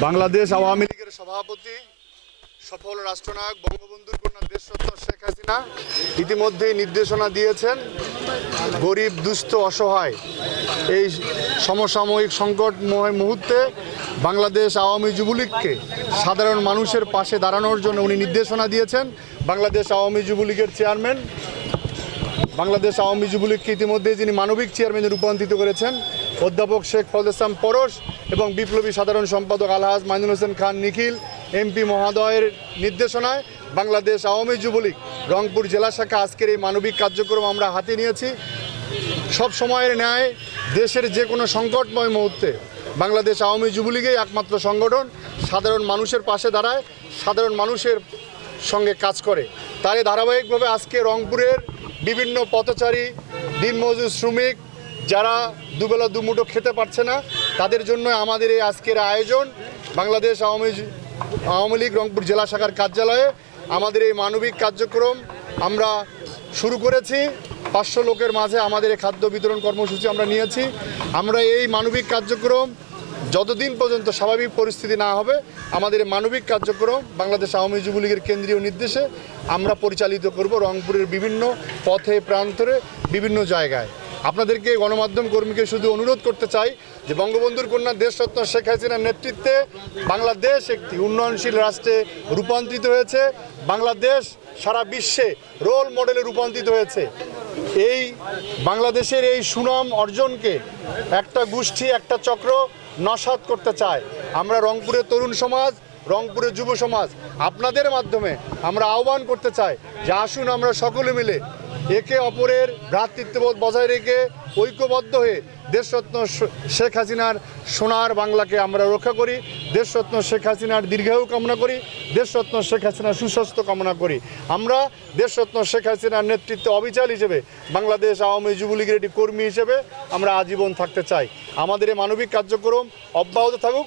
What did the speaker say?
বাংলাদেশ আওয়ামী লীগের সভাপতি, সফল রাষ্ট্রনায়ক বঙ্গবন্ধুর কন্যা দেশরত্ন শেখ হাসিনা ইতিমধ্যেই নির্দেশনা দিয়েছেন, গরিব, দুস্থ, অসহায় এই সমসাময়িক সংকটময় মুহূর্তে বাংলাদেশ আওয়ামী যুবলীগকে সাধারণ মানুষের পাশে দাঁড়ানোর জন্য উনি নির্দেশনা দিয়েছেন। বাংলাদেশ আওয়ামী যুবলীগের চেয়ারম্যান বাংলাদেশ আওয়ামী যুবলীগকে ইতিমধ্যে যিনি মানবিক চেয়ারম্যানে রূপান্তরিত করেছেন, অধ্যাপক শেখ ফজল ইসলাম পরশ এবং বিপ্লবী সাধারণ সম্পাদক আলহাজ মাইনুল হোসেন খান নিখিল, এমপি মহোদয়ের নির্দেশনায় বাংলাদেশ আওয়ামী যুবলীগ রংপুর জেলা শাখা আজকের এই মানবিক কার্যক্রম আমরা হাতে নিয়েছি। সব সময়ের ন্যায় দেশের যে কোনো সংকটময় মুহূর্তে বাংলাদেশ আওয়ামী যুবলীগই একমাত্র সংগঠন, সাধারণ মানুষের পাশে দাঁড়ায়, সাধারণ মানুষের সঙ্গে কাজ করে। তারই ধারাবাহিকভাবে আজকে রংপুরের বিভিন্ন পথচারী, দিনমজুর শ্রমিক যারা দুবেলা দুমুঠো খেতে পারছে না, তাদের জন্য আমাদের এই আজকের আয়োজন বাংলাদেশ আওয়ামী আওয়ামী লীগ রংপুর জেলা শাখার কার্যালয়ে আমাদের এই মানবিক কার্যক্রম আমরা শুরু করেছি। পাঁচশো লোকের মাঝে আমাদের খাদ্য বিতরণ কর্মসূচি আমরা নিয়েছি। আমরা এই মানবিক কার্যক্রম যতদিন পর্যন্ত স্বাভাবিক পরিস্থিতি না হবে, আমাদের মানবিক কার্যক্রম বাংলাদেশ আওয়ামী যুবলীগের কেন্দ্রীয় নির্দেশে আমরা পরিচালিত করব রংপুরের বিভিন্ন পথে, প্রান্তরে, বিভিন্ন জায়গায়। আপনাদেরকে গণমাধ্যম কর্মীকে শুধু অনুরোধ করতে চাই যে বঙ্গবন্ধুর কন্যা দেশরত্ন শেখ হাসিনার নেতৃত্বে বাংলাদেশ একটি উন্নয়নশীল রাষ্ট্রে রূপান্তরিত হয়েছে। বাংলাদেশ সারা বিশ্বে রোল মডেলে রূপান্তরিত হয়েছে। এই বাংলাদেশের এই সুনাম অর্জনকে একটা গোষ্ঠী, একটা চক্র নস্বাত করতে চায়। আমরা রংপুরের তরুণ সমাজ রংপুরের যুব সমাজ, আপনাদের মাধ্যমে আমরা আহ্বান করতে চাই যে আসুন আমরা সকলে মিলে একে অপরের ভ্রাতৃত্ববোধ বজায় রেখে ঐক্যবদ্ধ হয়ে দেশরত্ন শেখ হাসিনার সোনার বাংলাকে আমরা রক্ষা করি, দেশরত্ন শেখ হাসিনার দীর্ঘায়ু কামনা করি, দেশরত্ন শেখ হাসিনার সুস্বাস্থ্য কামনা করি। আমরা দেশরত্ন শেখ হাসিনার নেতৃত্বে অবিচাল হিসেবে বাংলাদেশ আওয়ামী যুবলীগের একটি কর্মী হিসেবে আমরা আজীবন থাকতে চাই। আমাদের এই মানবিক কার্যক্রম অব্যাহত থাকুক।